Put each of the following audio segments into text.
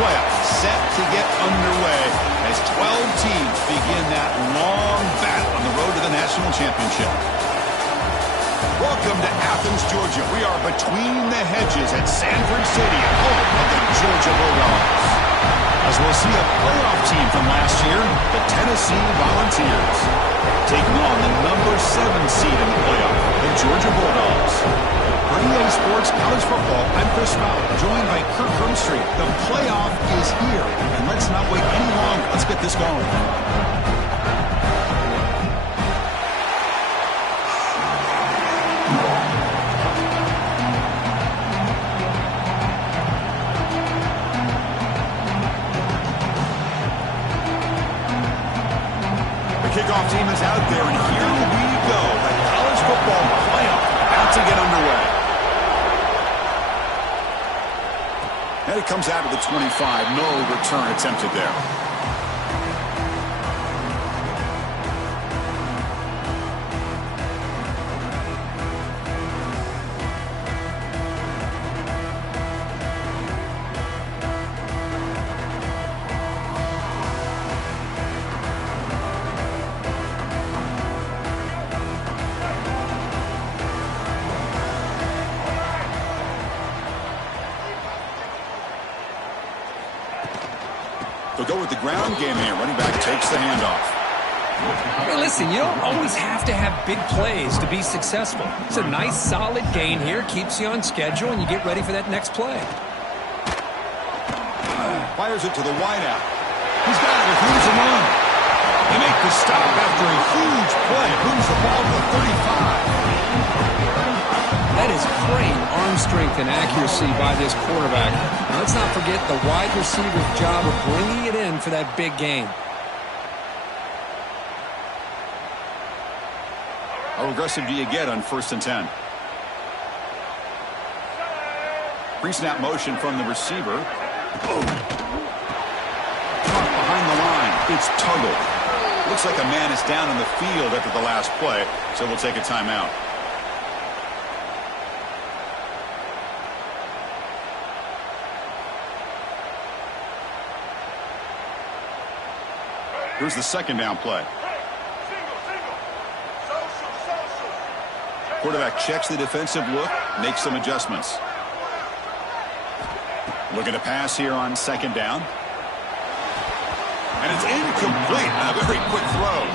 playoffs set to get underway as 12 teams begin that long battle on the road to the national championship. Welcome to Athens, Georgia. We are between the hedges at Sanford Stadium, home of the Georgia Bulldogs. As we'll see a playoff team from last year, the Tennessee Volunteers, taking on the number 7 seed in the playoff, the Georgia Bulldogs. For EA Sports College Football, I'm Chris Fowler, joined by Kirk Hermstreet. The playoff is here, and let's not wait any longer. Let's get this going. Kickoff team is out there, and here we go. The college football playoff about to get underway. And it comes out of the 25. No return attempted there. They'll go with the ground game here. Running back takes the handoff. Hey, listen, you don't always have to have big plays to be successful. It's a nice, solid gain here. Keeps you on schedule, and you get ready for that next play. Fires it to the wideout. He's got it with who's and one. They make the stop after a huge play. Moves the ball to the 35. That is great arm strength and accuracy by this quarterback. Now, let's not forget the wide receiver's job of bringing it in for that big game. How aggressive do you get on 1st and 10? Pre-snap motion from the receiver. Caught behind the line. It's Tuggle. Looks like a man is down in the field after the last play, so we'll take a timeout. Here's the 2nd down play. Quarterback checks the defensive look, makes some adjustments. Looking to pass here on 2nd down. And it's incomplete. A very quick throw.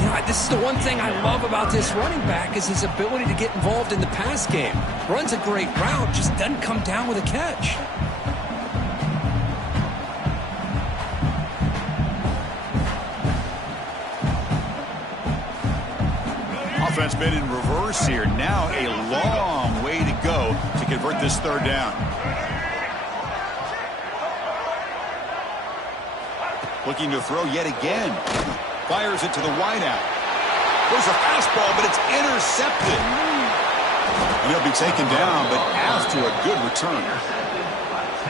You know, this is the one thing I love about this running back is his ability to get involved in the pass game. Runs a great route, just doesn't come down with a catch. Offense been in reverse here. Now a long way to go to convert this 3rd down. Looking to throw yet again. Fires it to the wideout. There's a fastball, but it's intercepted. And he'll be taken down, but after a good return.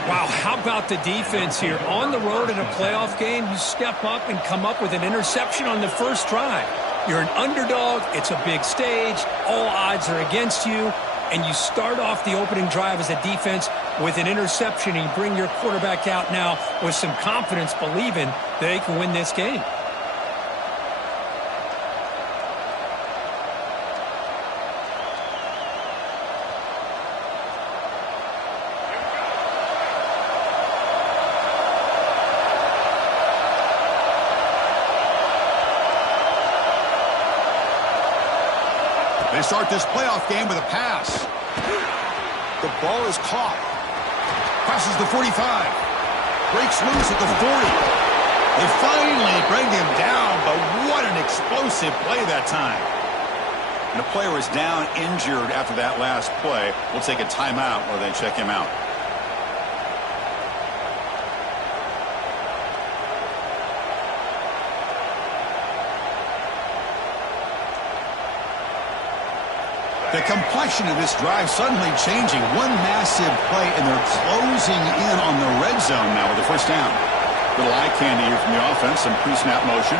Wow, how about the defense here? On the road in a playoff game, you step up and come up with an interception on the first drive. You're an underdog. It's a big stage. All odds are against you. And you start off the opening drive as a defense with an interception, and you bring your quarterback out now with some confidence, believing that they can win this game. They start this playoff game with a pass. The ball is caught. Passes the 45. Breaks loose at the 40. They finally bring him down, but what an explosive play that time. And the player is down injured after that last play. We'll take a timeout while they check him out. The complexion of this drive suddenly changing. One massive play, and they're closing in on the red zone now with the 1st down. Little eye candy here from the offense, some pre-snap motion.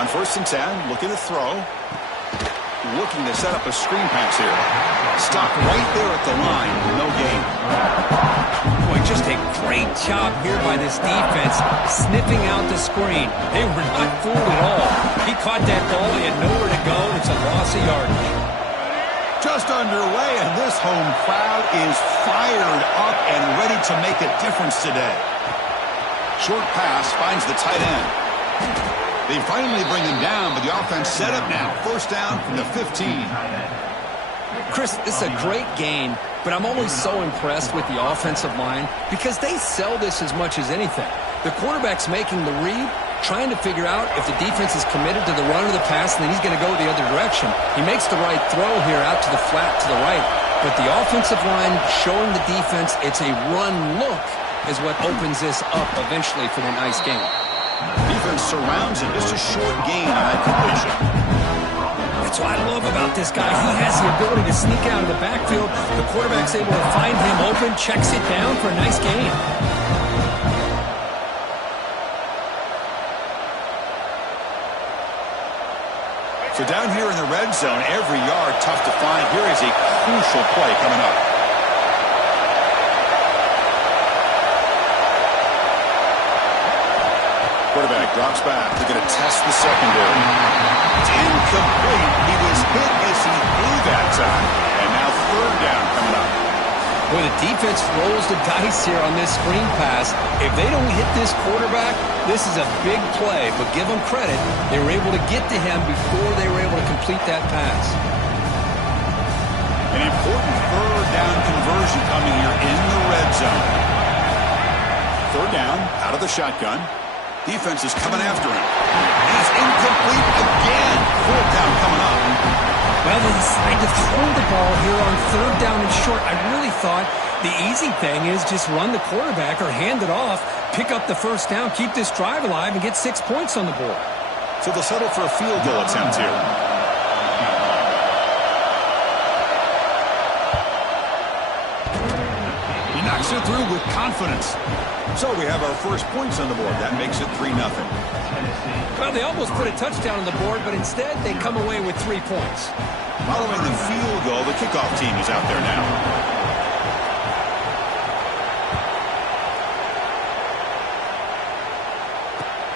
On 1st and 10, looking to throw. looking to set up a screen pass here. Stop right there at the line. No gain. Boy, just a great job here by this defense, sniffing out the screen. They were not fooled at all. He caught that ball. He had nowhere to go. It's a loss of yardage. Just underway, and this home crowd is fired up and ready to make a difference today. Short pass finds the tight end. They finally bring him down, but the offense set up now. First down from the 15. Chris, this is a great game, but I'm always so impressed with the offensive line because they sell this as much as anything. The quarterback's making the read, trying to figure out if the defense is committed to the run or the pass, and then he's going to go the other direction. He makes the right throw here out to the flat to the right, but the offensive line showing the defense it's a run look is what opens this up eventually for the nice game. Defense surrounds him. Just a short gain on that completion. That's what I love about this guy. He has the ability to sneak out of the backfield. The quarterback's able to find him open, checks it down for a nice gain. So down here in the red zone, every yard tough to find. Here is a crucial play coming up. Quarterback drops back. They're going to test the secondary. It's incomplete. He was hit as he threw that time. And now third down coming up. Boy, the defense rolls the dice here on this screen pass. If they don't hit this quarterback, this is a big play. But give them credit. They were able to get to him before they were able to complete that pass. An important third down conversion coming here in the red zone. Third down out of the shotgun. Defense is coming after him. He's incomplete again. Fourth down coming up. Well, they decided to throw the ball here on third down and short. I really thought the easy thing is just run the quarterback or hand it off, pick up the first down, keep this drive alive, and get 6 points on the board. So they'll settle for a field goal attempt here. He knocks it through with confidence. So we have our first points on the board. That makes it 3-0. Well, they almost put a touchdown on the board, but instead they come away with 3 points. Following the field goal, the kickoff team is out there now.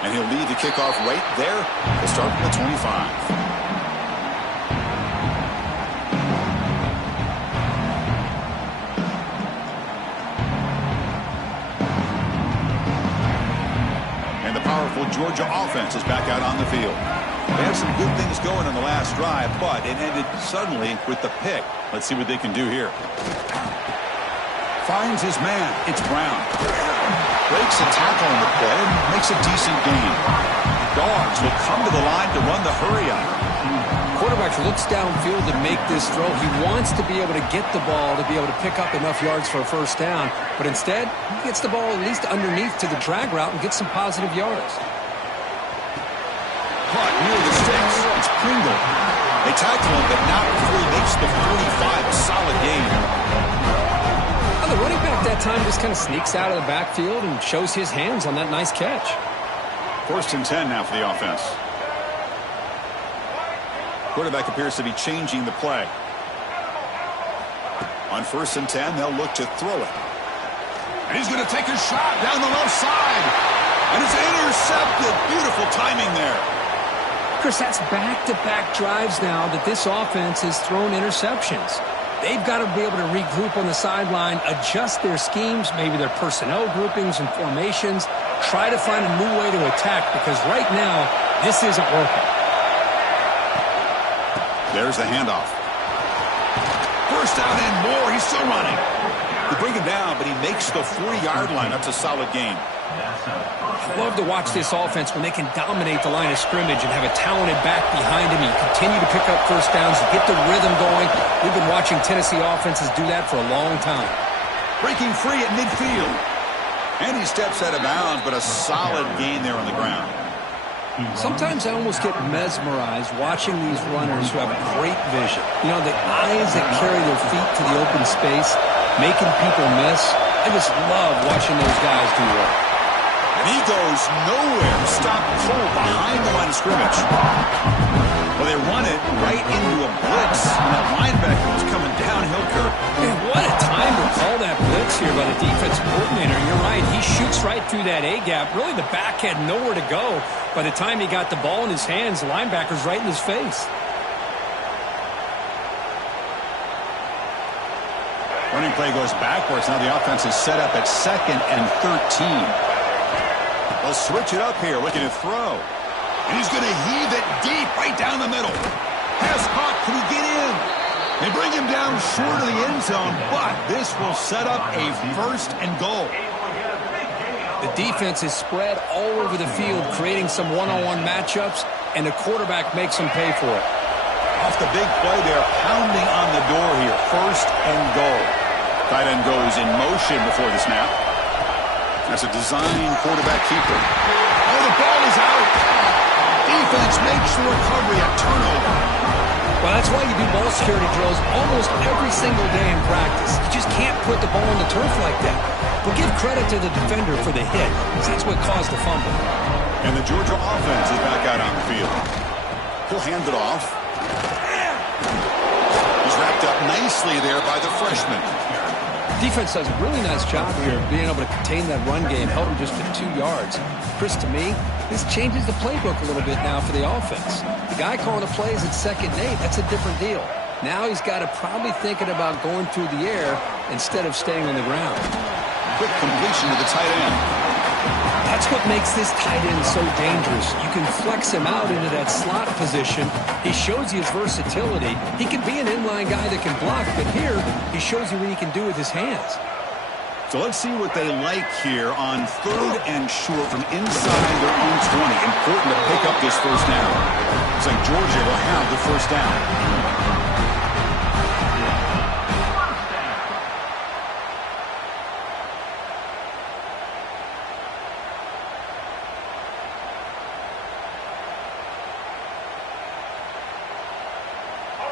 And he'll lead the kickoff right there. He'll start from the 25. Georgia offense is back out on the field. They had some good things going on the last drive, but it ended suddenly with the pick. Let's see what they can do here. Finds his man. It's Brown. Breaks a tackle on the play and makes a decent gain. Dogs will come to the line to run the hurry-up. Quarterback looks downfield to make this throw. He wants to be able to get the ball to be able to pick up enough yards for a first down, but instead he gets the ball at least underneath to the drag route and gets some positive yards. Caught near the sticks. It's Pringle. They tackle him, but not before he makes the 45. A solid gain. Well, the running back that time just kind of sneaks out of the backfield and shows his hands on that nice catch. First and 10 now for the offense. Quarterback appears to be changing the play. On first and 10, they'll look to throw it. And he's going to take a shot down the left side. And it's intercepted. Beautiful timing there. Chris, that's back-to-back drives now that this offense has thrown interceptions. They've got to be able to regroup on the sideline, adjust their schemes, maybe their personnel groupings and formations, try to find a new way to attack because right now, this isn't working. There's the handoff. First down and more. He's still running. They bring him down, but he makes the 40-yard line. That's a solid gain. I love to watch this offense when they can dominate the line of scrimmage and have a talented back behind him. You continue to pick up first downs and get the rhythm going. We've been watching Tennessee offenses do that for a long time. Breaking free at midfield. And he steps out of bounds, but a solid gain there on the ground. Sometimes I almost get mesmerized watching these runners who have great vision. You know, the eyes that carry their feet to the open space, making people miss. I just love watching those guys do work. And he goes nowhere. Stopped cold behind the line of scrimmage. Well, they run it right into a blitz. And that linebacker was coming downhill, Kirk. Man, what a time to call that blitz here by the defensive coordinator. You're right. He shoots right through that A-gap. Really, the back had nowhere to go. By the time he got the ball in his hands, the linebacker's right in his face. Running play goes backwards. Now the offense is set up at 2nd and 13. They'll switch it up here, looking to throw. And he's going to heave it deep right down the middle. Pass caught. Can he get in? They bring him down short of the end zone, but this will set up a 1st and goal. The defense is spread all over the field, creating some one-on-one matchups, and the quarterback makes them pay for it. Off the big play, they're pounding on the door here. 1st and goal. Tight end goes in motion before the snap. That's a design quarterback keeper. Oh, the ball is out. Defense makes the recovery, a turnover. Well, that's why you do ball security drills almost every single day in practice. You just can't put the ball on the turf like that. But give credit to the defender for the hit, because that's what caused the fumble. And the Georgia offense is back out on the field. He'll hand it off. He's wrapped up nicely there by the freshman. Defense does a really nice job here of being able to contain that run game, held him just to 2 yards. Chris, to me, this changes the playbook a little bit now for the offense. The guy calling the plays at 2nd and 8, that's a different deal. Now he's got to probably thinking about going through the air instead of staying on the ground. Quick completion to the tight end. That's what makes this tight end so dangerous. You can flex him out into that slot position. He shows you his versatility. He can be an inline guy that can block, but here he shows you what he can do with his hands. So let's see what they like here on 3rd and short from inside their own 20. Important to pick up this 1st down. Looks like Georgia will have the 1st down.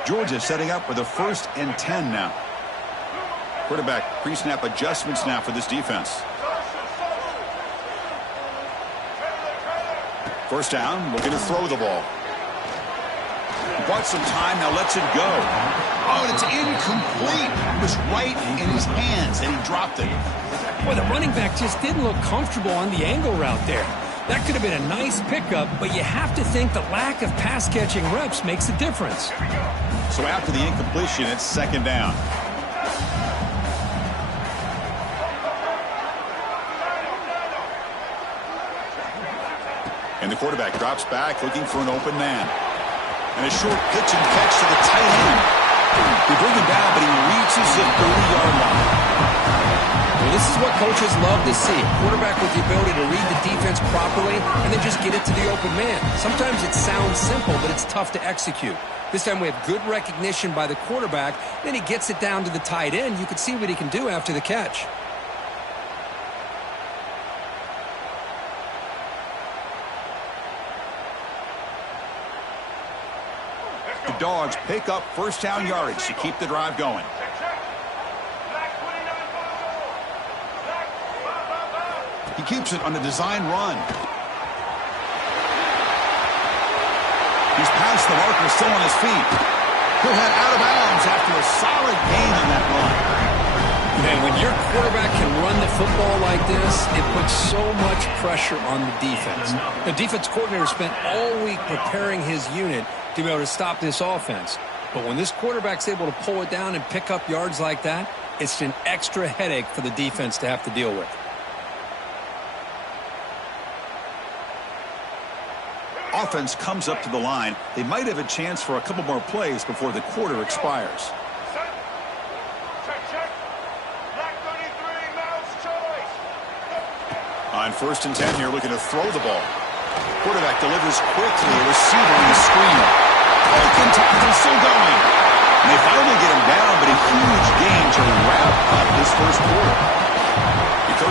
Georgia setting up with a 1st and 10 now. Quarterback pre-snap adjustments now for this defense. 1st down, looking to throw the ball. Bought some time, now lets it go. Oh, and it's incomplete. It was right in his hands, and he dropped it. Boy, the running back just didn't look comfortable on the angle route there. That could have been a nice pickup, but you have to think the lack of pass-catching reps makes a difference. So after the incompletion, it's 2nd down. And the quarterback drops back, looking for an open man. And a short pitch and catch to the tight end. They bring him down, but he reaches the 30-yard line. Well, this is what coaches love to see. A quarterback with the ability to read the defense properly and then just get it to the open man. Sometimes it sounds simple, but it's tough to execute. This time we have good recognition by the quarterback. Then he gets it down to the tight end. You can see what he can do after the catch. The Dogs pick up 1st down yardage to keep the drive going. He keeps it on a design run. He's past the marker, still on his feet. He'll head out of bounds after a solid gain on that run. Man, when your quarterback can run the football like this, it puts so much pressure on the defense. The defense coordinator spent all week preparing his unit to be able to stop this offense. But when this quarterback's able to pull it down and pick up yards like that, it's an extra headache for the defense to have to deal with. Offense comes up to the line. They might have a chance for a couple more plays before the quarter expires. On 1st and 10 here, looking to throw the ball. Quarterback delivers quickly. A receiver on the screen. Broken tackle, still going. And they finally get him down, but a huge gain to wrap up this 1st quarter.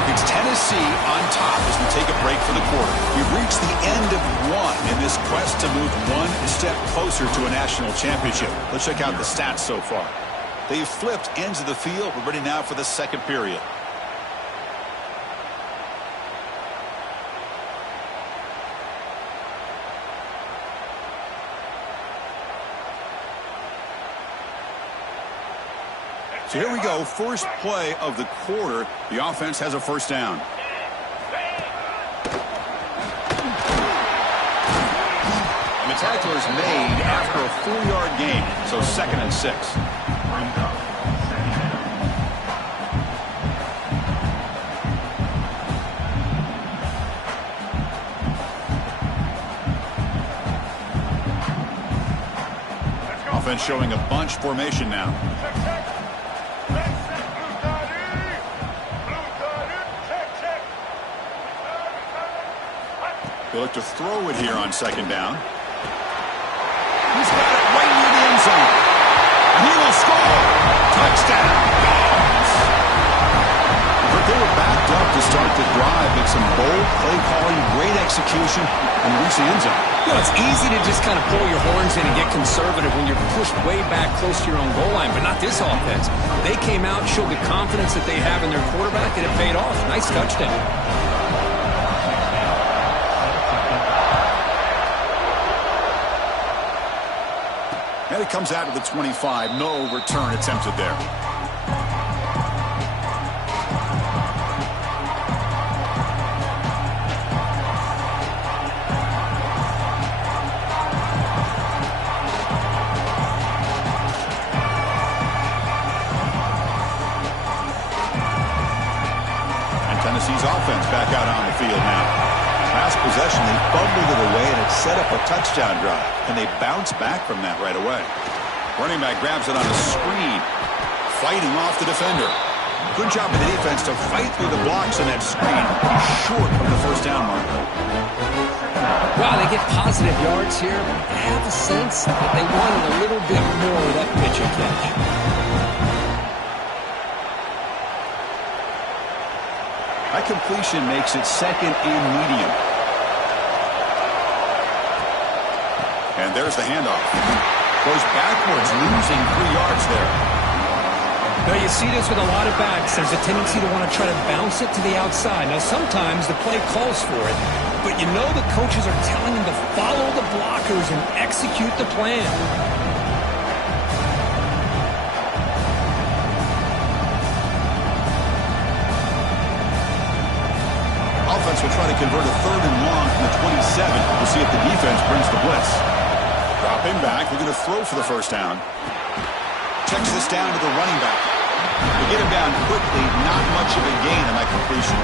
It's Tennessee on top as we take a break for the quarter. We've reached the end of one in this quest to move one step closer to a national championship. Let's check out the stats so far. They've flipped ends of the field. We're ready now for the 2nd period. So here we go, first play of the quarter. The offense has a first down. And the tackle is made after a 4-yard gain, so 2nd and 6. Offense showing a bunch formation now. They look to throw it here on 2nd down. He's got it right near the end zone. And he will score. Touchdown. Dogs. But they were backed up to start the drive. It's some bold play calling, great execution, and reach the end zone. You know, it's easy to just kind of pull your horns in and get conservative when you're pushed way back close to your own goal line, but not this offense. They came out, showed the confidence that they have in their quarterback, and it paid off. Nice touchdown. And it comes out to the 25. No return attempted there. And Tennessee's offense back out on the field now. Last possession, they fumbled it away, and it set up a touchdown drive. And they bounce back from that right away. Running back grabs it on a screen, fighting off the defender. Good job of the defense to fight through the blocks in that screen. Short of the first down marker. Wow, they get positive yards here. I have a sense that they wanted a little bit more of that pitch and catch. That completion makes it 2nd and medium. And there's the handoff. Goes backwards, losing 3 yards there. Now you see this with a lot of backs. There's a tendency to want to try to bounce it to the outside. Now sometimes the play calls for it, but you know the coaches are telling them to follow the blockers and execute the plan. Offense will try to convert a 3rd and long from the 27. We'll see if the defense brings the blitz. Dropping back, they're going to throw for the first down. Checks this down to the running back. They get him down quickly, not much of a gain on that completion.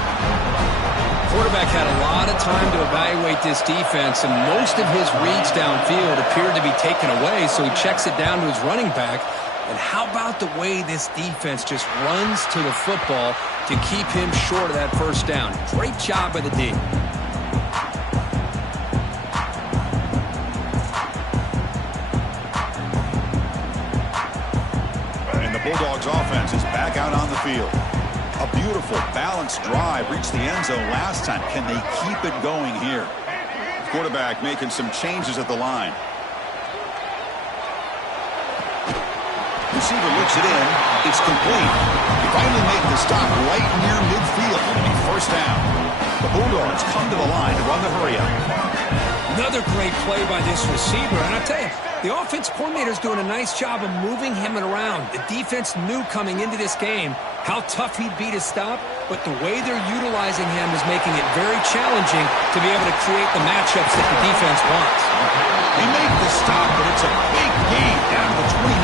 Quarterback had a lot of time to evaluate this defense, and most of his reads downfield appeared to be taken away, so he checks it down to his running back. And how about the way this defense just runs to the football to keep him short of that first down? Great job by the D. Bulldogs offense is back out on the field. A beautiful, balanced drive. Reached the end zone last time. Can they keep it going here? Quarterback making some changes at the line. Receiver looks it in. It's complete. He finally made the stop right near midfield. It'll be first down. The Bulldogs come to the line to run the hurry up. Another great play by this receiver. And I tell you, the offense coordinator's doing a nice job of moving him around. The defense knew coming into this game how tough he'd be to stop, but the way they're utilizing him is making it very challenging to be able to create the matchups that the defense wants. They make the stop, but it's a big gain down to the 29.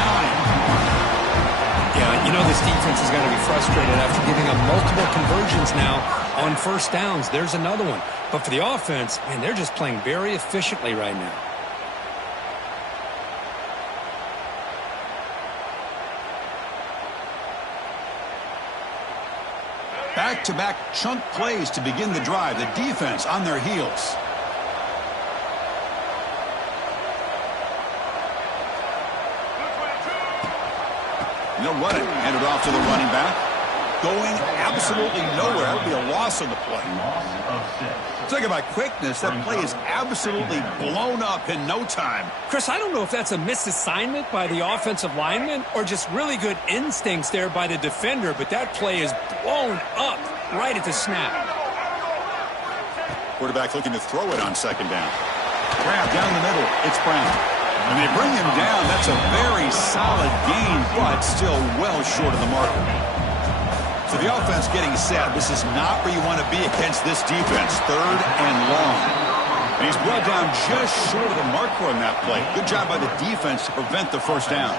Yeah, you know this defense is going to be frustrated after giving up multiple conversions now on first downs. There's another one. But for the offense, man, they're just playing very efficiently right now. Back-to-back chunk plays to begin the drive. The defense on their heels. They'll run it. Hand it off to the running back. Going absolutely nowhere. That would be a loss on the play. Talking about quickness, that play is absolutely blown up in no time. Chris, I don't know if that's a misassignment by the offensive lineman or just really good instincts there by the defender, but that play is blown up right at the snap. Quarterback looking to throw it on second down. Grab down the middle. It's Brown. And they bring him down. That's a very solid gain, but still well short of the marker. So the offense getting set. This is not where you want to be against this defense. 3rd and long. And he's brought down just short of the marker on that play. Good job by the defense to prevent the first down.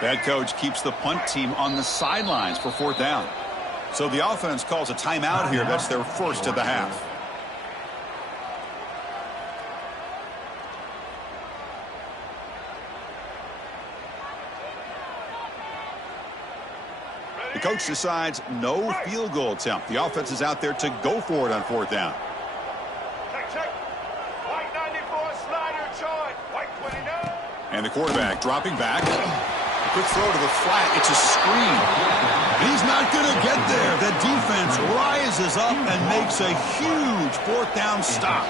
Head coach keeps the punt team on the sidelines for 4th down. So the offense calls a timeout here. That's their first of the half. The coach decides no field goal attempt. The offense is out there to go for it on 4th down. Check. White 94, slider, joint. White 29. And the quarterback dropping back. Quick throw to the flat. It's a screen. He's not going to get there. The defense rises up and makes a huge 4th down stop.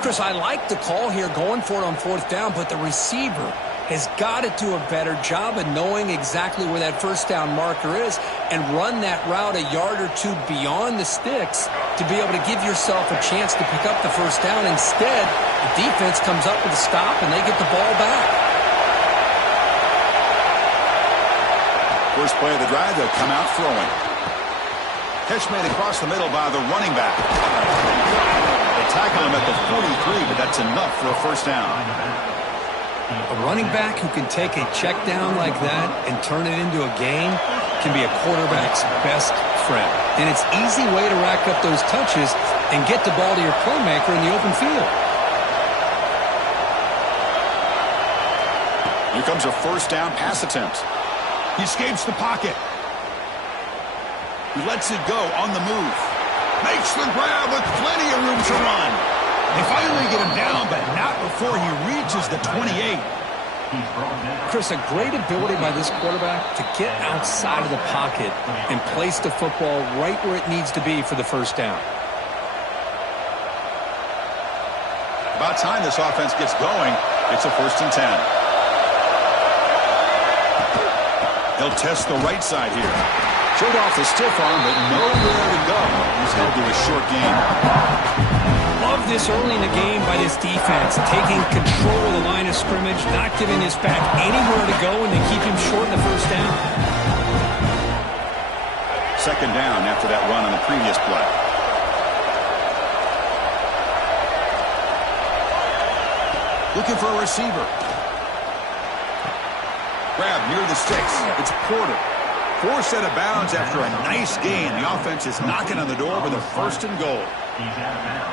Chris, I like the call here going for it on 4th down, but the receiver has got to do a better job of knowing exactly where that first down marker is and run that route a yard or two beyond the sticks to be able to give yourself a chance to pick up the first down. Instead, the defense comes up with a stop and they get the ball back. First play of the drive, they'll come out throwing. Catch made across the middle by the running back. They tackle him at the 43, but that's enough for a first down. A running back who can take a check down like that and turn it into a gain can be a quarterback's best friend. And it's an easy way to rack up those touches and get the ball to your playmaker in the open field. Here comes a first down pass attempt. He escapes the pocket. He lets it go on the move. Makes the grab with plenty of room to run. They finally get him down, but not before he reaches the 28. Chris, a great ability by this quarterback to get outside of the pocket and place the football right where it needs to be for the first down. About time this offense gets going. It's a 1st and 10. He'll test the right side here. Showed off the stiff arm, but nowhere to go. He's held to a short gain. Love this early in the game by this defense, taking control of the line of scrimmage, not giving this back anywhere to go, and they keep him short in the first down. 2nd down after that run on the previous play. Looking for a receiver. Grab near the sticks. It's Porter. 4th set of bounds after a nice gain. The offense is knocking on the door with a 1st and goal.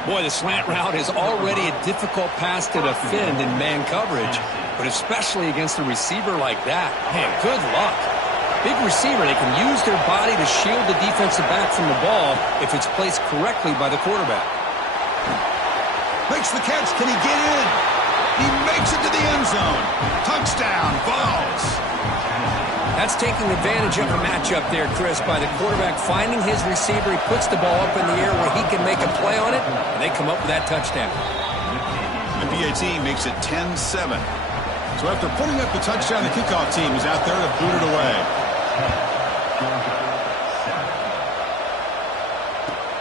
Boy, the slant route is already a difficult pass to defend in man coverage, but especially against a receiver like that. Man, good luck. Big receiver, they can use their body to shield the defensive back from the ball if it's placed correctly by the quarterback. Makes the catch. Can he get in? He makes it to the end zone. Touchdown, Vols. That's taking advantage of a matchup there, Chris, by the quarterback finding his receiver. He puts the ball up in the air where he can make a play on it, and they come up with that touchdown. The PAT makes it 10-7. So after putting up the touchdown, the kickoff team is out there to boot it away.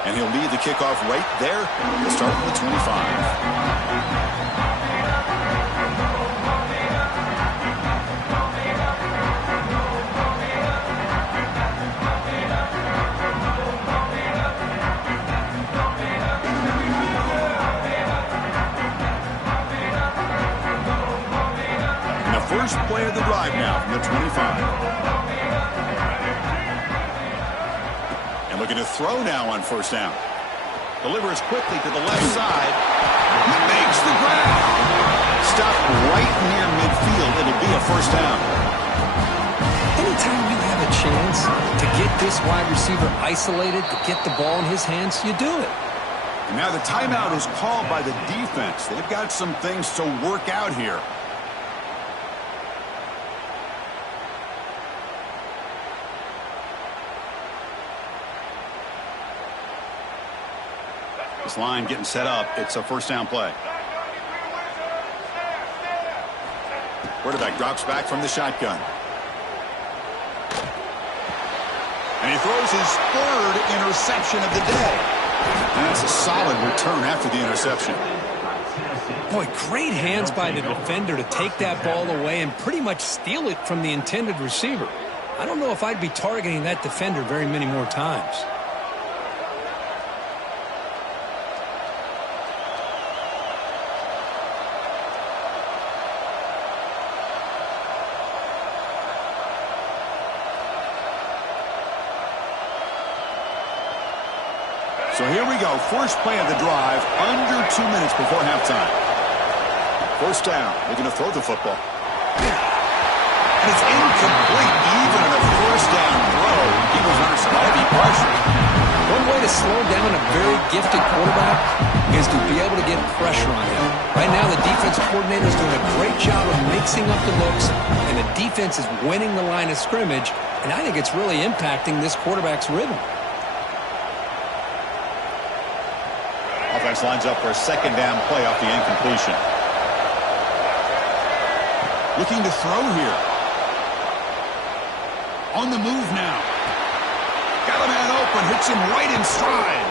And he'll lead the kickoff right there to start from the 25. First play of the drive now from the 25. And Looking to throw now on first down. Delivers quickly to the left side. Makes the grab. Stopped right near midfield. It'll be a first down. Anytime you have a chance to get this wide receiver isolated, to get the ball in his hands, you do it. And now the timeout is called by the defense. They've got some things to work out here. This line getting set up. It's a first down play. Quarterback drops back from the shotgun. And he throws his third interception of the day. That's a solid return after the interception. Boy, great hands by the defender to take that ball away and pretty much steal it from the intended receiver. I don't know if I'd be targeting that defender very many more times. So here we go. First play of the drive, under 2 minutes before halftime. First down. Looking to throw the football. And it's incomplete. Even on a first down throw, he was under some heavy pressure. One way to slow down a very gifted quarterback is to be able to get pressure on him. Right now, the defense coordinator is doing a great job of mixing up the looks, and the defense is winning the line of scrimmage, and I think it's really impacting this quarterback's rhythm. Offense lines up for a second down play off the incompletion. Looking to throw here. On the move now. Got a man open, hits him right in stride.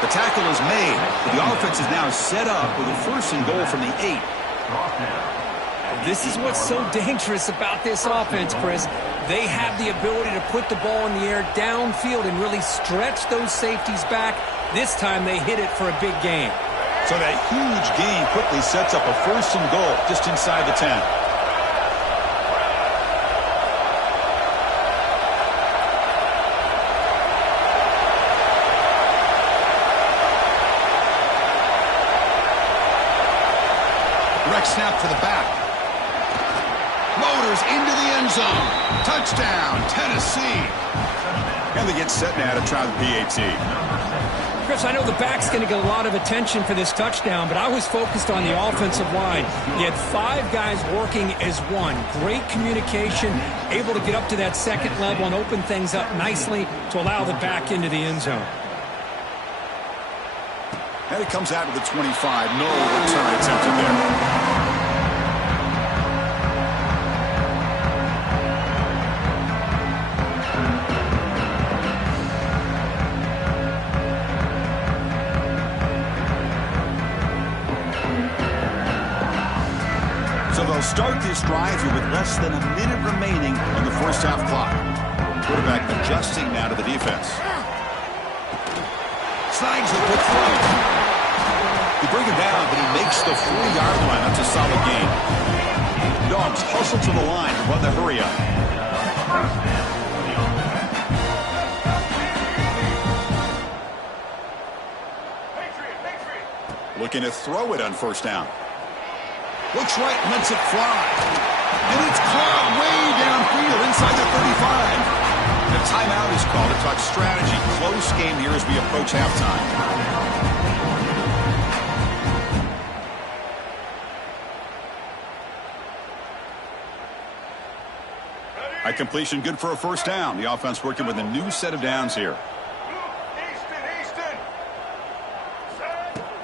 The tackle is made, but the offense is now set up with a first and goal from the 8. This is what's so dangerous about this offense, Chris. They have the ability to put the ball in the air downfield and really stretch those safeties back. This time they hit it for a big gain. So that huge gain quickly sets up a first and goal just inside the 10. Direct snap to the back. Motors into the end zone. Touchdown, Tennessee. And they get set now to try the PAT. Chris, I know the back's going to get a lot of attention for this touchdown, but I was focused on the offensive line. You had 5 guys working as one. Great communication, able to get up to that second level and open things up nicely to allow the back into the end zone. And it comes out to the 25. No return attempted there. Start this drive here with less than a minute remaining on the first half clock. Quarterback adjusting now to the defense. Slides the quick throw. They bring him down, but he makes the 4-yard line. That's a solid gain. Dogs hustle to the line to run the hurry up. Looking to throw it on first down. Looks right, lets it fly. And it's caught way downfield inside the 35. The timeout is called to talk strategy. Close game here as we approach halftime. High completion, good for a first down. The offense working with a new set of downs here.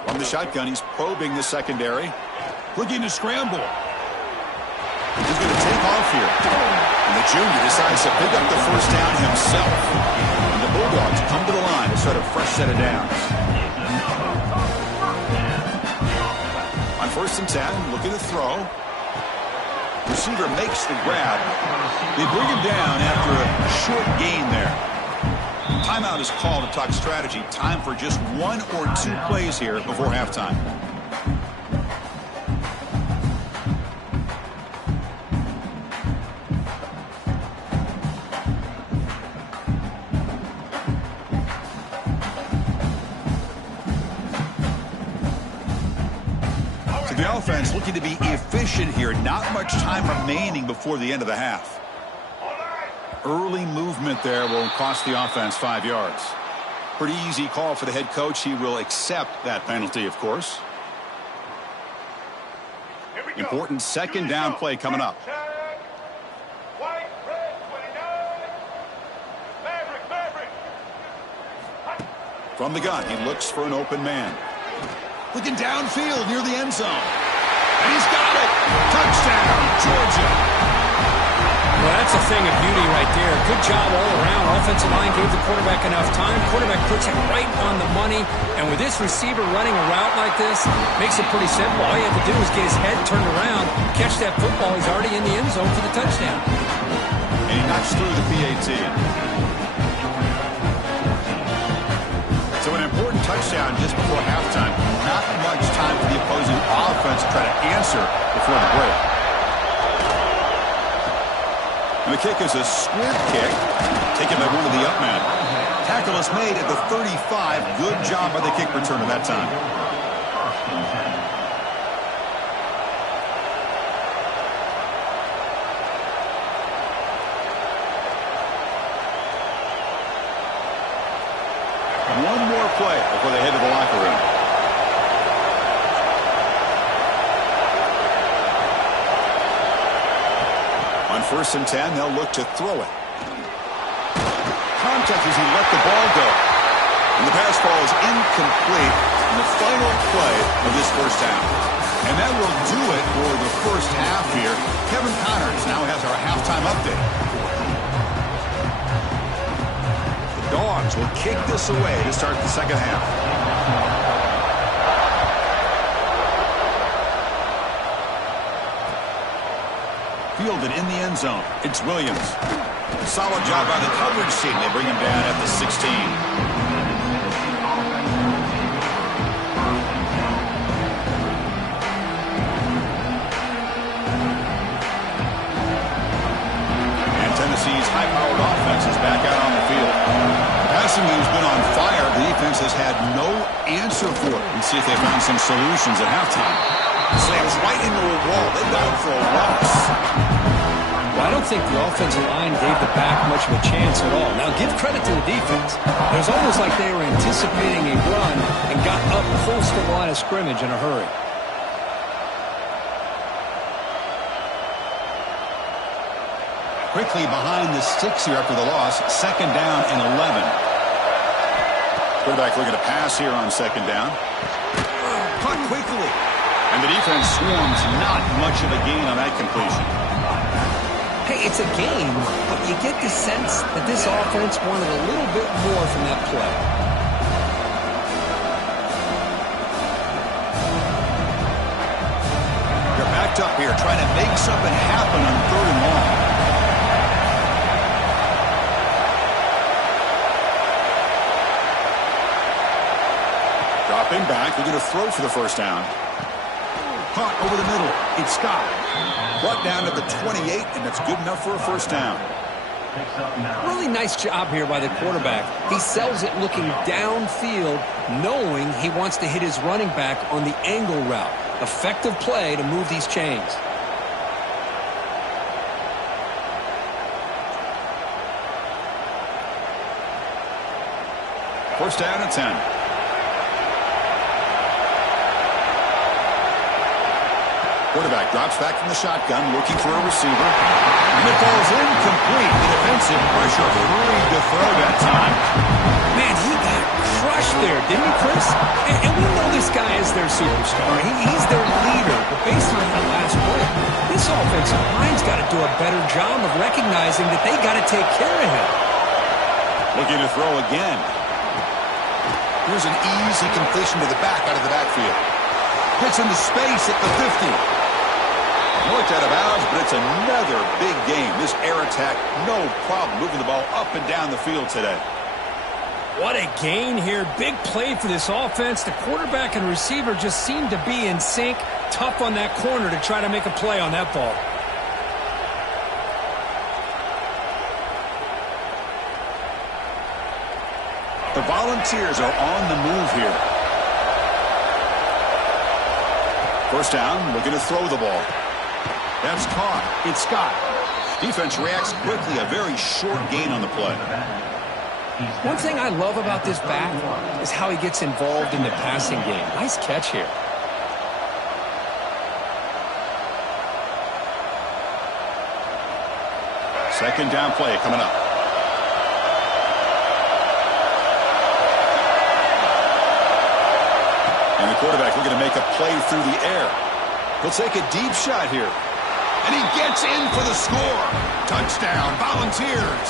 From the shotgun, he's probing the secondary. Looking to scramble. He's going to take off here. And the junior decides to pick up the first down himself. And the Bulldogs come to the line to start a fresh set of downs. On first and 10, looking to throw. Receiver makes the grab. They bring him down after a short gain there. Timeout is called to talk strategy. Time for just 1 or 2 plays here before halftime. defense looking to be efficient here. Not much time remaining before the end of the half. Early movement there will cost the offense 5 yards. Pretty easy call for the head coach. He will accept that penalty, of course. Important second down play coming up. White, red, 29. Maverick. From the gun, he looks for an open man. Looking downfield near the end zone. And he's got it. Touchdown, Georgia. Well, that's a thing of beauty right there. Good job all around. Offensive line gave the quarterback enough time. Quarterback puts it right on the money. And with this receiver running a route like this, makes it pretty simple. All you have to do is get his head turned around, catch that football. He's already in the end zone for the touchdown. And he knocks through the PAT. So an important touchdown just before halftime. Not much time for the opposing offense to try to answer before the break. And the kick is a squib kick, taken by one of the up men. Tackle is made at the 35. Good job by the kick returner that time. One more play before they head to the locker room. On 1st and 10, they'll look to throw it. Contact as he let the ball go. And the pass ball is incomplete in the final play of this first half. And that will do it for the first half here. Kevin Connors now has our halftime update. The Dogs will kick this away to start the second half. Fielded in the end zone. It's Williams. Solid job by the coverage team. They bring him down at the 16. And Tennessee's high-powered offense is back out on the field. The passing game's been on fire. The defense has had no answer for it. Let's see if they found some solutions at halftime. Slams right into a wall. They got him for a loss. Well, I don't think the offensive line gave the back much of a chance at all. Now, give credit to the defense. It was almost like they were anticipating a run and got up close to the line of scrimmage in a hurry. Quickly behind the sticks here after the loss. 2nd down and 11. Quarterback looking to pass here on 2nd down. Caught quickly. And the defense swarms. Not much of a gain on that completion. Hey, it's a game, but you get the sense that this offense wanted a little bit more from that play. They're backed up here trying to make something happen on 3rd and long. Dropping back. They're going to throw for the first down. Caught over the middle. It's Scott. Brought down at the 28, and that's good enough for a first down. Really nice job here by the quarterback. He sells it looking downfield, knowing he wants to hit his running back on the angle route. Effective play to move these chains. First down at 10. Quarterback drops back from the shotgun, looking for a receiver. And it falls incomplete. The defensive pressure hurried to throw that time. Man, he got crushed there, didn't he, Chris? And we know this guy is their superstar. He's their leader. But based on that last play, this offensive line's got to do a better job of recognizing that they got to take care of him. Looking to throw again. Here's an easy completion to the back out of the backfield. Hits into space at the 50. Looked out of bounds, but it's another big game. This air attack, no problem moving the ball up and down the field today. What a gain here. Big play for this offense. The quarterback and receiver just seem to be in sync. Tough on that corner to try to make a play on that ball. The Volunteers are on the move here. First down, looking to throw the ball. That's caught. It's Scott. Defense reacts quickly. A very short gain on the play. One thing I love about this back is how he gets involved in the passing game. Nice catch here. Second down play coming up. And the quarterback looking to make a play through the air. He'll take a deep shot here. And he gets in for the score. Touchdown, Volunteers.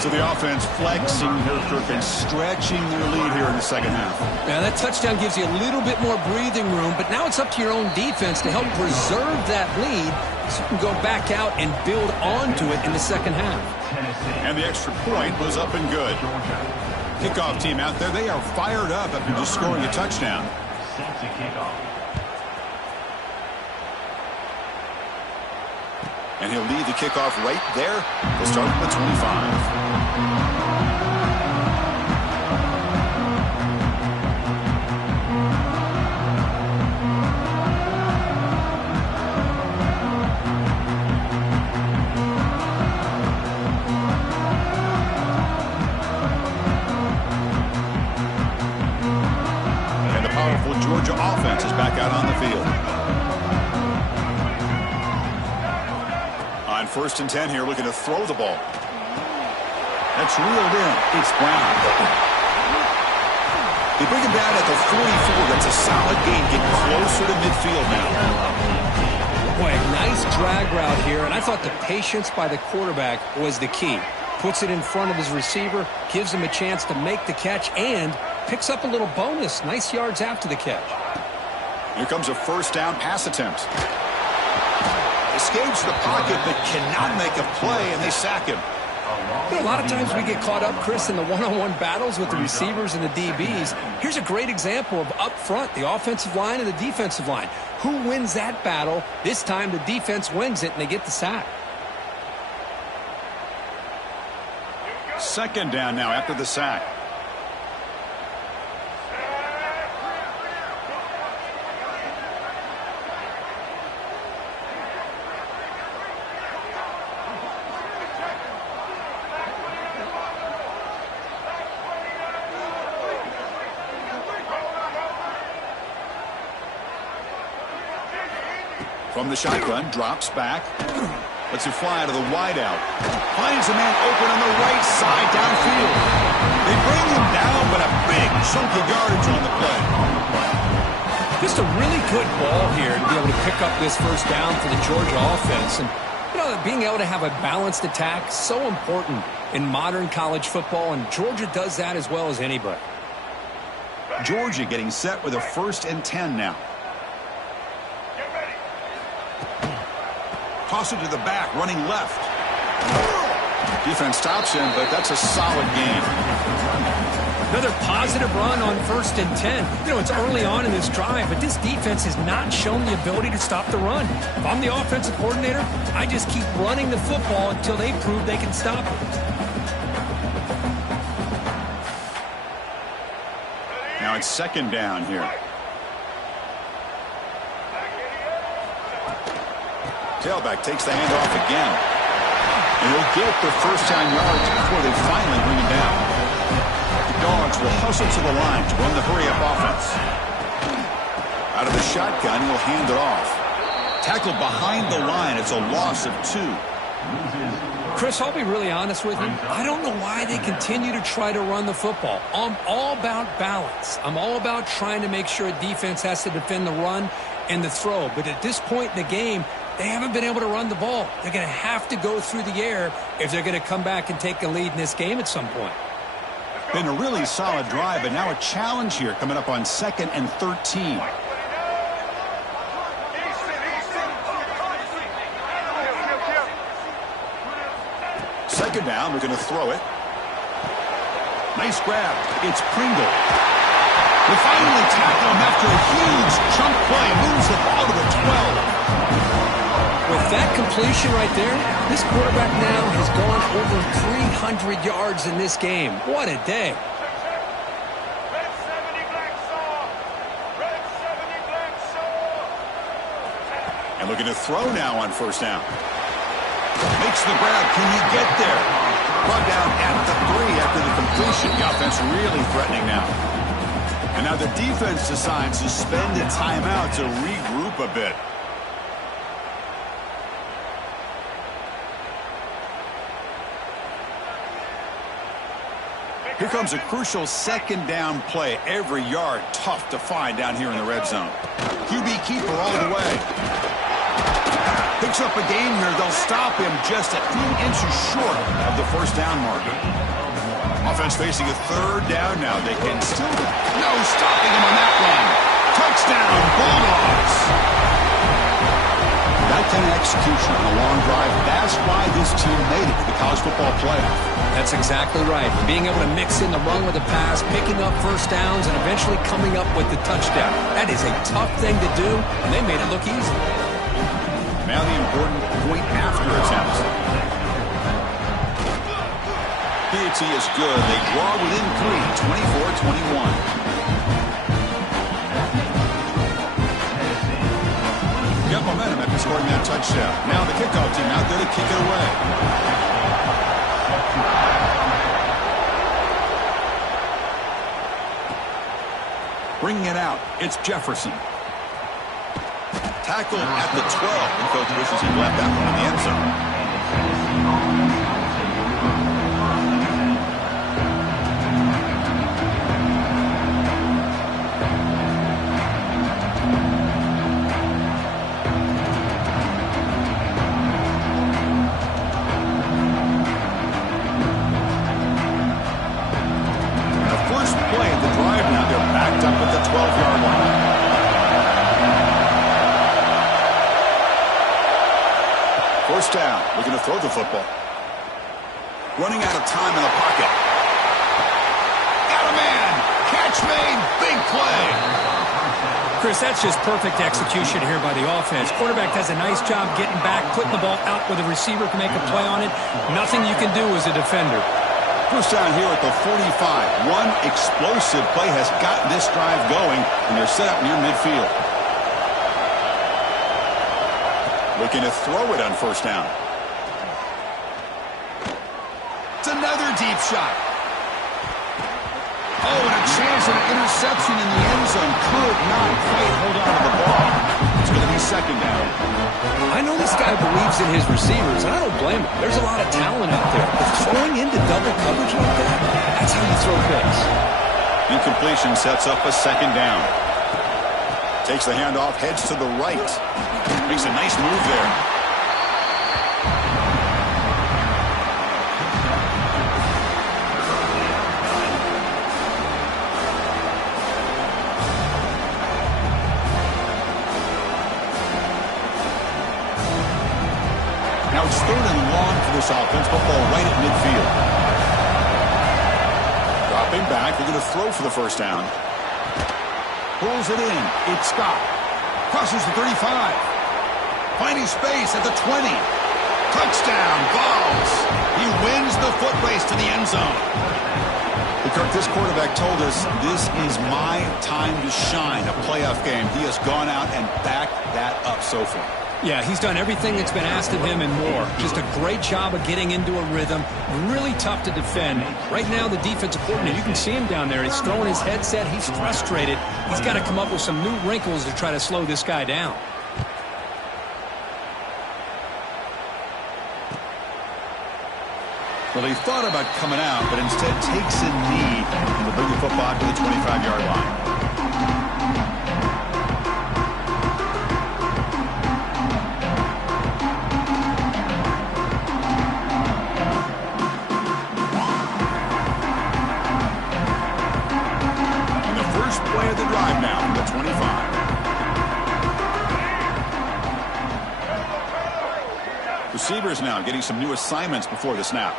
So the offense flexing here, Kirk, and stretching their lead here in the second half. Now that touchdown gives you a little bit more breathing room, but now it's up to your own defense to help preserve that lead so you can go back out and build onto it in the second half. And the extra point was up and good. Kickoff team out there, they are fired up after just scoring a touchdown. And he'll lead the kickoff right there. He'll start at the 25. And the powerful Georgia offense is back out on the field. On 1st and 10 here, looking to throw the ball. That's reeled in. It's Brown. They bring him down at the 44. That's a solid gain. Getting closer to midfield now. Boy, a nice drag route here, and I thought the patience by the quarterback was the key. Puts it in front of his receiver, gives him a chance to make the catch, and picks up a little bonus. Nice yards after the catch. Here comes a first down pass attempt. Escapes the pocket but cannot make a play, and they sack him. You know, a lot of times we get caught up, Chris, in the one-on-one battles with the receivers and the DBs. Here's a great example of up front, the offensive line and the defensive line. Who wins that battle? This time the defense wins it, and they get the sack. Second down now after the sack. From the shotgun, drops back. Lets it fly to the wideout. Finds a man open on the right side downfield. They bring him down, but a big chunk of yardage on the play. Just a really good ball here to be able to pick up this first down for the Georgia offense. And, you know, being able to have a balanced attack, so important in modern college football, and Georgia does that as well as anybody. Georgia getting set with a 1st and 10 now. Toss it to the back, running left. Defense stops him, but that's a solid gain. Another positive run on 1st and 10. You know, it's early on in this drive, but this defense has not shown the ability to stop the run. If I'm the offensive coordinator, I just keep running the football until they prove they can stop it. Now it's second down here. Tailback takes the handoff again. And he'll get the first down yards before they finally bring him down. The Dogs will hustle to the line to run the hurry-up offense. Out of the shotgun, he'll hand it off. Tackled behind the line. It's a loss of 2. Chris, I'll be really honest with you. I don't know why they continue to try to run the football. I'm all about balance. I'm all about trying to make sure a defense has to defend the run and the throw. But at this point in the game, they haven't been able to run the ball. They're going to have to go through the air if they're going to come back and take a lead in this game at some point. Been a really solid drive, but now a challenge here coming up on 2nd and 13. Second down, we're going to throw it. Nice grab. It's Pringle. They finally tackle him after a huge chunk play. Moves the ball to the 12. With that completion right there, this quarterback now has gone over 300 yards in this game. What a day. Red 70 black saw. Red 70 black saw. And looking to throw now on first down. Makes the grab. Can he get there? Brought down at the 3 after the completion. The offense really threatening now. And now the defense decides to spend a timeout to regroup a bit. Here comes a crucial second down play. Every yard tough to find down here in the red zone. QB keeper all the way. Picks up a gain here. They'll stop him just a few inches short of the first down marker. Offense facing a third down now. They can still... No stopping him on that run. Touchdown, Bulldogs. That kind of execution on a long drive, that's why this team made it to the college football playoff. That's exactly right. Being able to mix in the run with the pass, picking up first downs, and eventually coming up with the touchdown. That is a tough thing to do, and they made it look easy. Now the important point after attempt. PAT is good. They draw within 3, 24-21. Got momentum after scoring that touchdown. Now the kickoff team out there to kick it away. Bringing it out, it's Jefferson. Tackled at the 12. And coach wishes he left that one in the end zone. First down, looking to throw the football. Running out of time in the pocket. Got a man. Catch made. Big play. Chris, that's just perfect execution here by the offense. Quarterback does a nice job getting back, putting the ball out where the receiver can make a play on it. Nothing you can do as a defender. First down here at the 45. One explosive play has gotten this drive going, and they're set up near midfield. Looking to throw it on first down. It's another deep shot. Oh, and a chance at an interception in the end zone. Could not quite hold on to the ball. It's going to be second down. I know this guy believes in his receivers, and I don't blame him. There's a lot of talent out there. But throwing into double coverage like that, that's how you throw picks. Incompletion sets up a second down. Takes the handoff, heads to the right. Makes a nice move there. Now it's third and long for this offense. Football right at midfield. Dropping back. They're going to throw for the first down. Pulls it in. It's Scott. Crosses the 35. Finding space at the 20. Touchdown, Vols. He wins the foot race to the end zone. Kirk, this quarterback told us this is my time to shine, a playoff game. He has gone out and backed that up so far. Yeah, he's done everything that's been asked of him and more. Just a great job of getting into a rhythm. Really tough to defend. Right now, the defensive coordinator, you can see him down there. He's throwing his headset. He's frustrated. He's got to come up with some new wrinkles to try to slow this guy down. Well, he thought about coming out, but instead takes a knee and will bring the football to the 25-yard line. Receivers now getting some new assignments before the snap.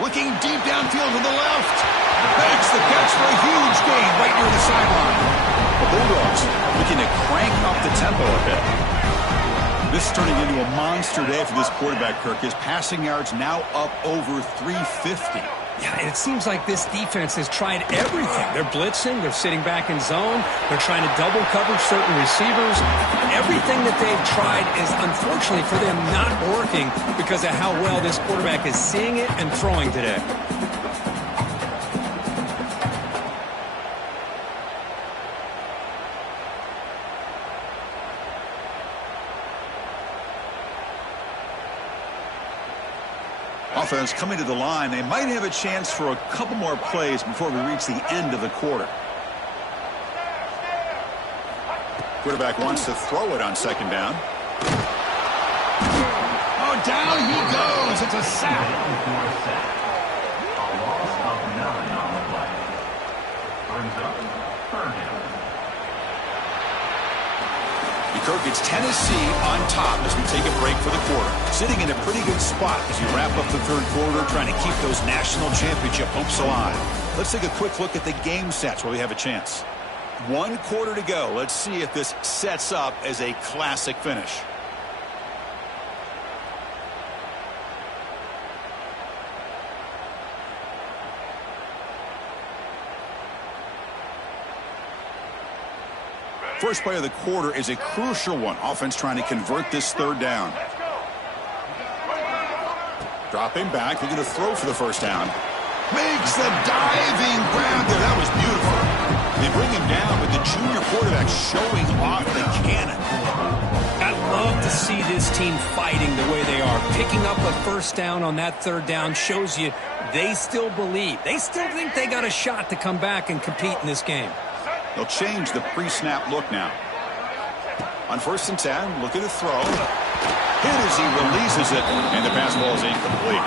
Looking deep downfield to the left. Makes the catch for a huge gain right near the sideline. The Bulldogs looking to crank up the tempo a bit. This is turning into a monster day for this quarterback, Kirk. His passing yards now up over 350. Yeah, and it seems like this defense has tried everything. They're blitzing, they're sitting back in zone, they're trying to double cover certain receivers. Everything that they've tried is, unfortunately for them, not working because of how well this quarterback is seeing it and throwing today. Offense coming to the line. They might have a chance for a couple more plays before we reach the end of the quarter. Quarterback wants to throw it on second down. Oh, down he goes. It's a sack. A loss of 9 on the play. Brings up third down. Kirk, it's Tennessee on top as we take a break for the quarter. Sitting in a pretty good spot as you wrap up the third quarter, trying to keep those national championship hopes alive. Let's take a quick look at the game sets where we have a chance. 1 quarter to go. Let's see if this sets up as a classic finish. First play of the quarter is a crucial one. Offense trying to convert this third down. Dropping back, looking to throw for the first down. Makes the diving grab there. That was beautiful. They bring him down, but the junior quarterback showing off the cannon. I love to see this team fighting the way they are. Picking up a first down on that third down shows you they still believe. They still think they got a shot to come back and compete in this game. They'll change the pre-snap look now. On 1st and 10, looking to throw. Hit as he releases it, and the pass ball is incomplete.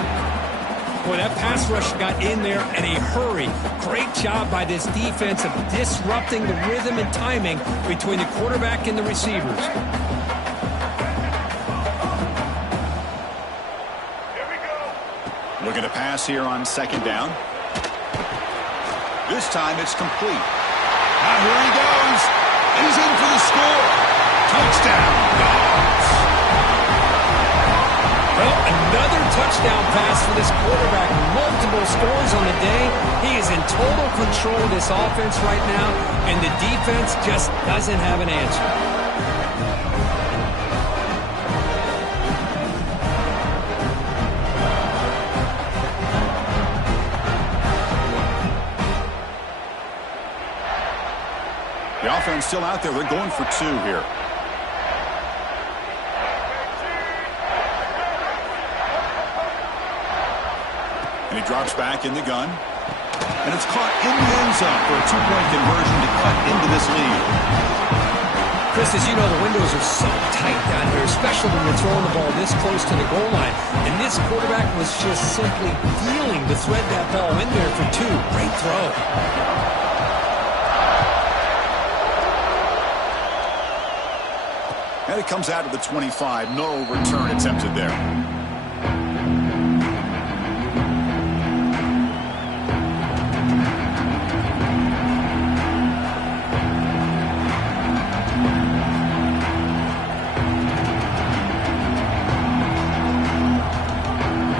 Boy, that pass rush got in there in a hurry. Great job by this defense of disrupting the rhythm and timing between the quarterback and the receivers. Here we go. Looking to pass here on second down. This time it's complete. Now here he goes. And he's in for the score. Touchdown, Dogs. Well, another touchdown pass for this quarterback. Multiple scores on the day. He is in total control of this offense right now, and the defense just doesn't have an answer. The offense still out there. They're going for 2 here. And he drops back in the gun. And it's caught in the end zone for a 2-point conversion to cut into this lead. Chris, as you know, the windows are so tight down here, especially when you're throwing the ball this close to the goal line. And this quarterback was just simply dealing to thread that ball in there for 2. Great throw. And it comes out of the 25. No return attempted there.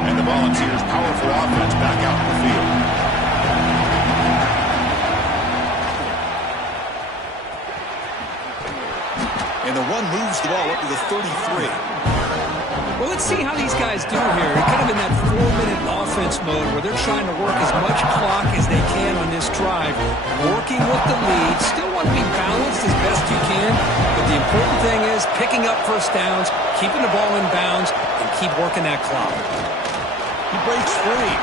And the Volunteers' powerful offense back out in the field. And the one moves the ball up to the 33. Well, let's see how these guys do here. They're kind of in that 4-minute offense mode where they're trying to work as much clock as they can on this drive, working with the lead. Still want to be balanced as best you can, but the important thing is picking up first downs, keeping the ball in bounds, and keep working that clock. He breaks free.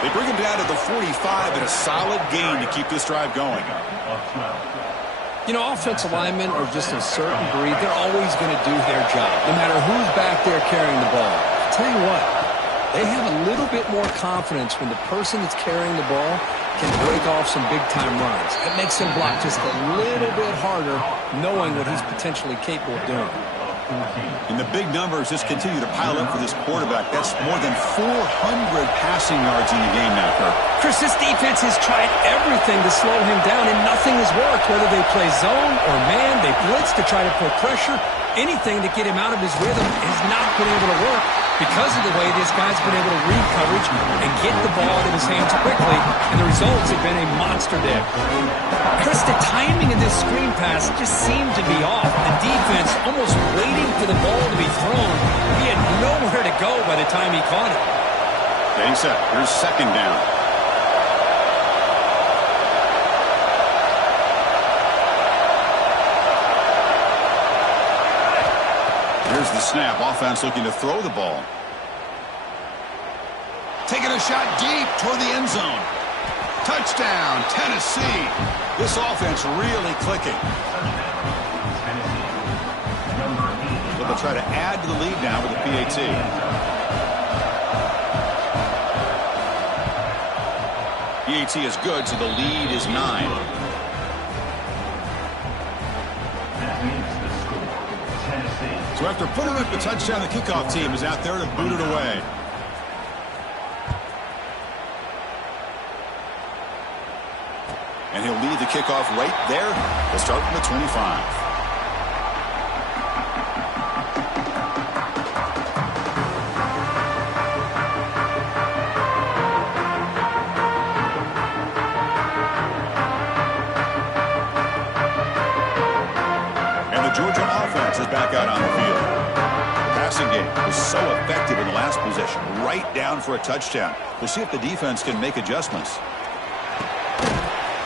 They bring him down to the 45 and a solid gain to keep this drive going. You know, offensive linemen are just a certain breed. They're always going to do their job, no matter who's back there carrying the ball. I'll tell you what, they have a little bit more confidence when the person that's carrying the ball can break off some big-time runs. It makes him block just a little bit harder, knowing what he's potentially capable of doing. And the big numbers just continue to pile up for this quarterback. That's more than 400 passing yards in the game now, Kirk. Chris, this defense has tried everything to slow him down, and nothing has worked. Whether they play zone or man, they blitz to try to put pressure. Anything to get him out of his rhythm has not been able to work. because of the way this guy's been able to read coverage and get the ball out of his hands quickly, and the results have been a monster day. Chris, the timing of this screen pass just seemed to be off. The defense almost waiting for the ball to be thrown. He had nowhere to go by the time he caught it. Getting set. Here's second down. Here's the snap. Offense looking to throw the ball. Taking a shot deep toward the end zone. Touchdown, Tennessee. This offense really clicking. So they'll try to add to the lead now with the PAT. PAT is good, so the lead is 9. So after putting up the touchdown, the kickoff team is out there to boot it away. And he'll lead the kickoff right there. He'll start from the 25. And the Georgia offense is back out on the field. The passing game was so effective in the last possession, right down for a touchdown. We'll see if the defense can make adjustments.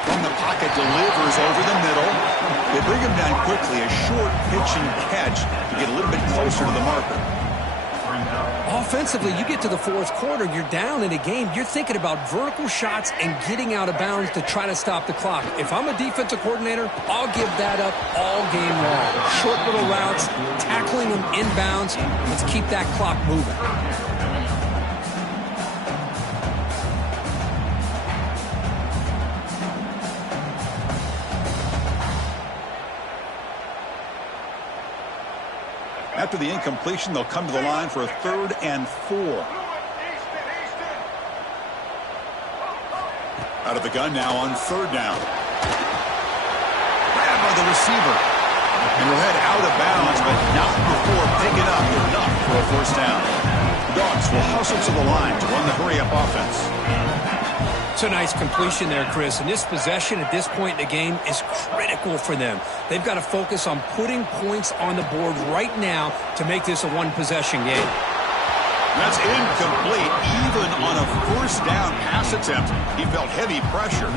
From the pocket, delivers over the middle. They bring him down quickly, a short pitch and catch to get a little bit closer to the marker. Offensively, you get to the fourth quarter, you're down in a game. You're thinking about vertical shots and getting out of bounds to try to stop the clock. If I'm a defensive coordinator, I'll give that up all game long. Short little routes, tackling them inbounds. Let's keep that clock moving. After the incompletion, they'll come to the line for a 3rd and 4. Out of the gun now on 3rd down. Grabbed by the receiver. And he'll head out of bounds, but not before picking up enough for a 1st down. The Dogs will hustle to the line to run the hurry-up offense. It's a nice completion there, Chris. And this possession at this point in the game is critical for them. They've got to focus on putting points on the board right now to make this a one-possession game. That's incomplete. Even on a 1st down pass attempt, he felt heavy pressure.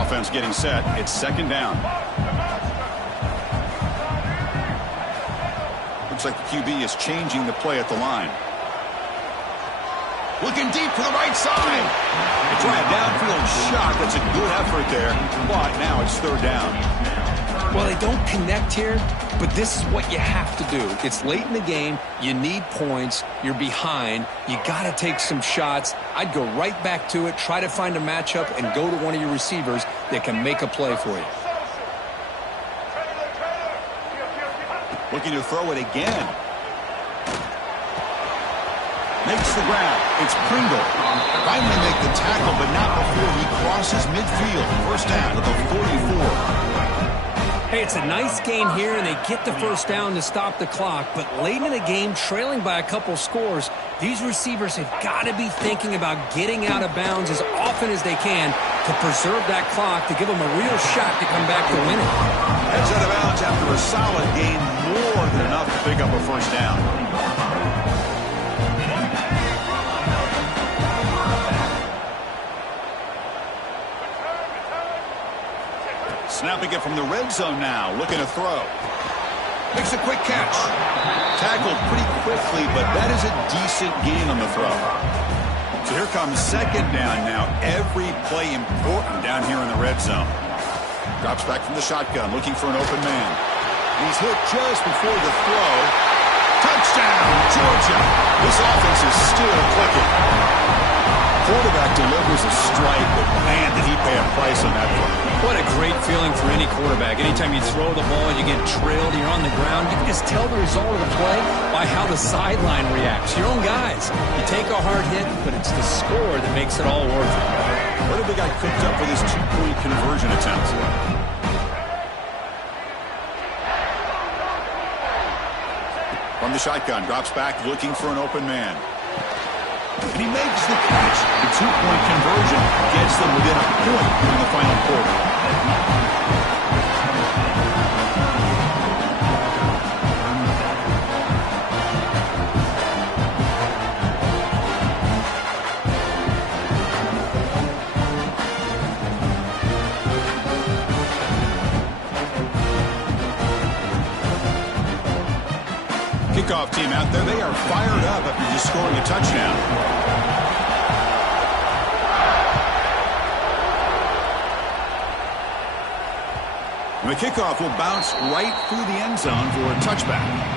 Offense getting set. It's 2nd down. Looks like the QB is changing the play at the line. Looking deep to the right side. They try a downfield shot. That's a good effort there. But now it's 3rd down. Well, they don't connect here, but this is what you have to do. It's late in the game. You need points. You're behind. You got to take some shots. I'd go right back to it, try to find a matchup, and go to one of your receivers that can make a play for you. Looking to throw it again. Makes the grab. It's Pringle. Finally make the tackle, but not before he crosses midfield. 1st down at the 44. Hey, it's a nice gain here, and they get the 1st down to stop the clock. But late in the game, trailing by a couple scores, these receivers have got to be thinking about getting out of bounds as often as they can to preserve that clock, to give them a real shot to come back to win it. Heads out of bounds after a solid gain, more than enough to pick up a 1st down. Snapping it from the red zone now, looking to throw. Makes a quick catch. Tackled pretty quickly, but that is a decent gain on the throw. So here comes 2nd down now. Every play important down here in the red zone. Drops back from the shotgun, looking for an open man. He's hit just before the throw. Touchdown, Georgia. This offense is still clicking. Quarterback delivers a strike, but man, did he pay a price on that one. What a great feeling for any quarterback. Anytime you throw the ball, you get drilled, you're on the ground. You can just tell the result of the play by how the sideline reacts. Your own guys. You take a hard hit, but it's the score that makes it all worth it. What have they got cooked up for this 2-point conversion attempt? From the shotgun, drops back looking for an open man. And he makes the catch. The two-point conversion gets them within a point in the final quarter. Kickoff team out there, they are fired up after just scoring a touchdown. And the kickoff will bounce right through the end zone for a touchback.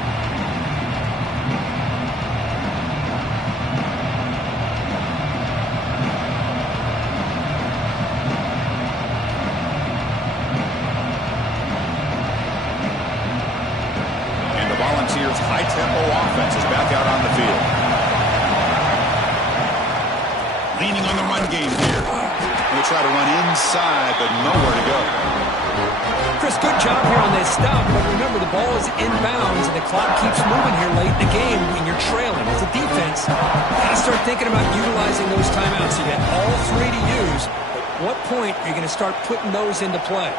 High-tempo offense is back out on the field. Leaning on the run game here. We'll try to run inside, but nowhere to go. Chris, good job here on this stop, but remember the ball is inbounds and the clock keeps moving here late in the game when you're trailing. As a defense, you got to start thinking about utilizing those timeouts. You got all three to use. At what point are you going to start putting those into play?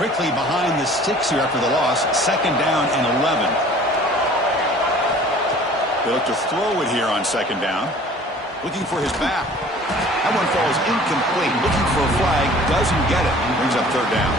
Quickly behind the sticks here after the loss. 2nd down and 11. They look to throw it here on 2nd down. Looking for his back. That one falls incomplete. Looking for a flag. Doesn't get it. Brings up 3rd down.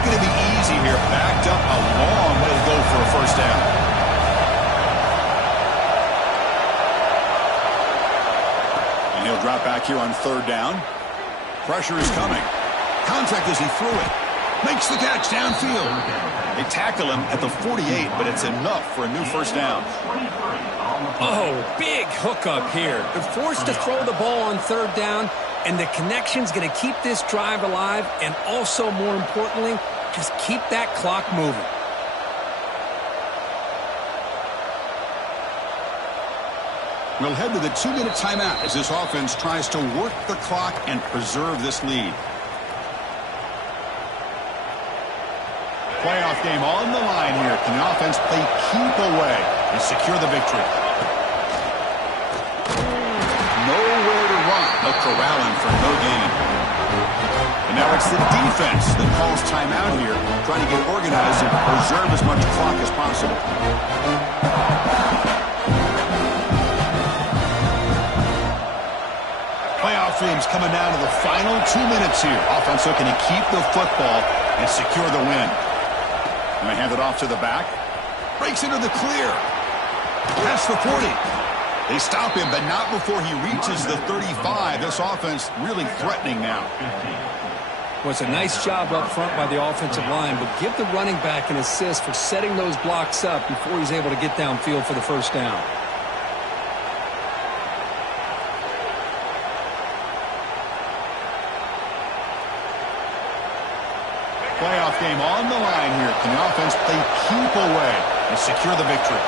Going to be easy here. Backed up a long way to go for a 1st down. And he'll drop back here on 3rd down. Pressure is coming. Contact as he threw it. Makes the catch downfield. They tackle him at the 48, but it's enough for a new 1st down. Oh, big hookup here. They're forced to throw the ball on 3rd down, and the connection's going to keep this drive alive, and also, more importantly, just keep that clock moving. We'll head to the 2-minute timeout as this offense tries to work the clock and preserve this lead. Playoff game on the line here. Can the offense play keep away and secure the victory? Nowhere to run, but corralling for no gain. And now it's the defense that calls timeout here, trying to get organized and preserve as much clock as possible. Playoff dreams coming down to the final 2 minutes here. Offense looking to keep the football and secure the win. And they hand it off to the back. Breaks into the clear. That's the 40. They stop him, but not before he reaches the 35. This offense really threatening now. Well, it's a nice job up front by the offensive line, but give the running back an assist for setting those blocks up before he's able to get downfield for the 1st down. Playoff game on the line here. Can the offense play keep away and secure the victory?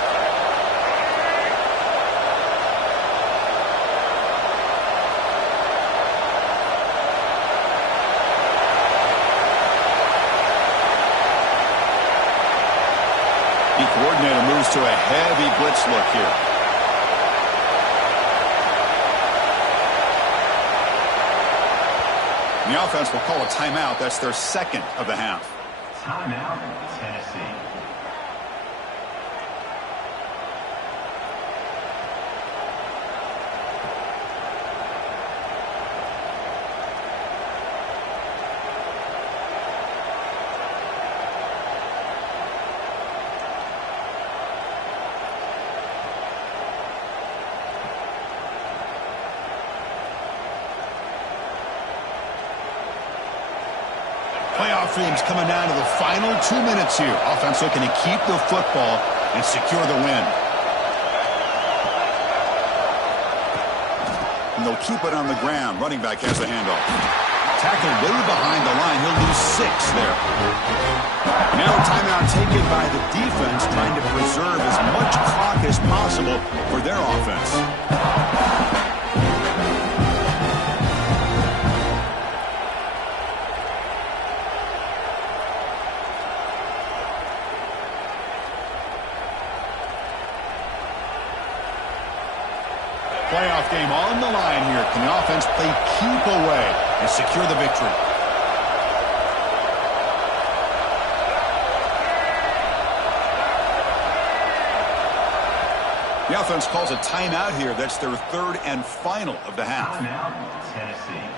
The coordinator moves to a heavy blitz look here. And the offense will call a timeout. That's their 2nd of the half. Timeout, Tennessee. Playoff dreams coming down to the final 2 minutes here. Offense looking to keep the football and secure the win. And they'll keep it on the ground. Running back has the handoff. Tackled way behind the line. He'll lose 6 there. Now a timeout taken by the defense, trying to preserve as much clock as possible for their offense. Playoff game on the line here. Can the offense play keep away and secure the victory? The offense calls a timeout here. That's their 3rd and final of the half. Timeout, Tennessee.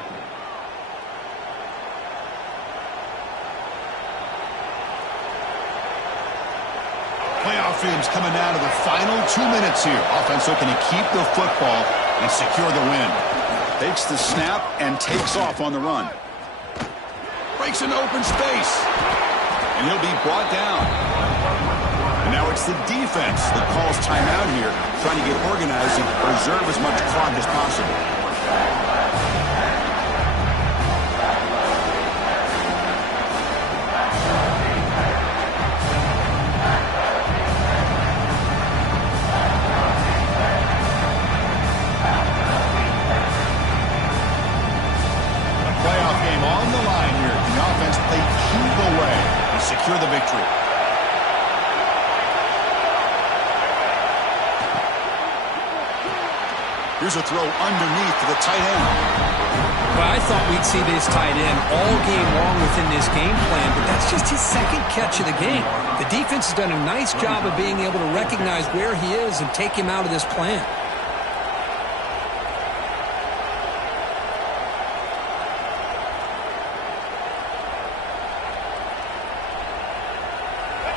Playoff games coming down to the final 2 minutes here. Offense looking to keep the football and secure the win. Takes the snap and takes off on the run. Breaks into open space. And he'll be brought down. And now it's the defense that calls timeout here, trying to get organized and preserve as much clock as possible. On the line here. The offense play keep away and secure the victory. Here's a throw underneath to the tight end. Well, I thought we'd see this tight end all game long within this game plan, but that's just his 2nd catch of the game. The defense has done a nice job of being able to recognize where he is and take him out of this plan.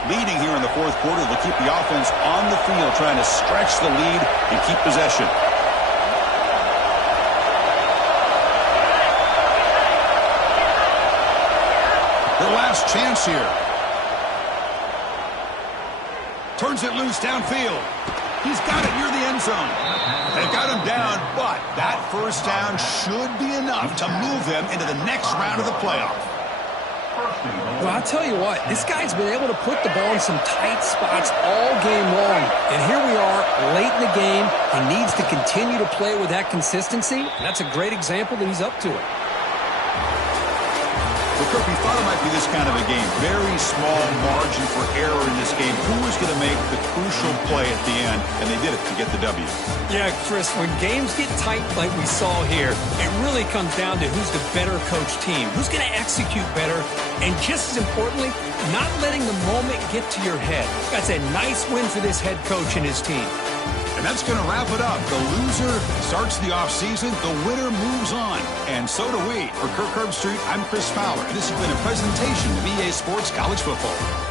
Leading here in the 4th quarter, they'll keep the offense on the field, trying to stretch the lead and keep possession. Their last chance here. Turns it loose downfield. He's got it near the end zone. They've got him down, but that first down should be enough to move them into the next round of the playoff. Well, I'll tell you what, this guy's been able to put the ball in some tight spots all game long. And here we are, late in the game. He needs to continue to play with that consistency. That's a great example that he's up to it. Well, Kirk, we thought it might be this kind of a game. Very small margin for error in this game. Who was going to make the crucial play at the end? And they did it to get the W. Yeah, Chris, when games get tight like we saw here, it really comes down to who's the better coached team, who's going to execute better, and just as importantly, not letting the moment get to your head. That's a nice win for this head coach and his team. And that's going to wrap it up. The loser starts the offseason. The winner moves on. And so do we. For Kirk Herbstreit, I'm Chris Fowler. And this has been a presentation of EA Sports College Football.